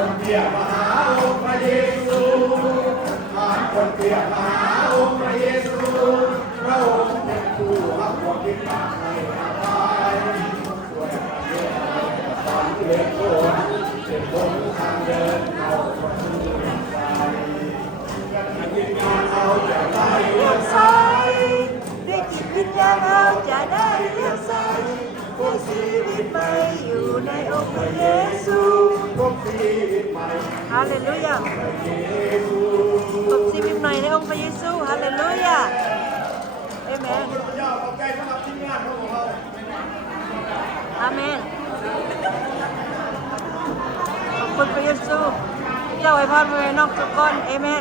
คนเดียวมาหาองค์พระเยซูผ่านคนเดียวมาหาองค์พระเยซูพระองค์เป็นผู้รับความผิดบาปให้อภัยช่วยประเทศไทยตอนเลือดโอนเป็นบนทางเดินเอาคนอื่นไปการยิงงานเอาจะได้เลี้ยงใสด้วยจิตวิญญาณเราจะได้เลี้ยงใสผู้ชีวิตใหม่อยู่ในองค์พระเยซูพบชีวิตใหม่ฮาเลลูยาพบชีวิตใหม่ในองค์พระเยซูฮาเลลูยาเอเมนอาเมนขอบคุณพระเยซูเจ้าไว้พรไว้นอกทุกคนเอเมน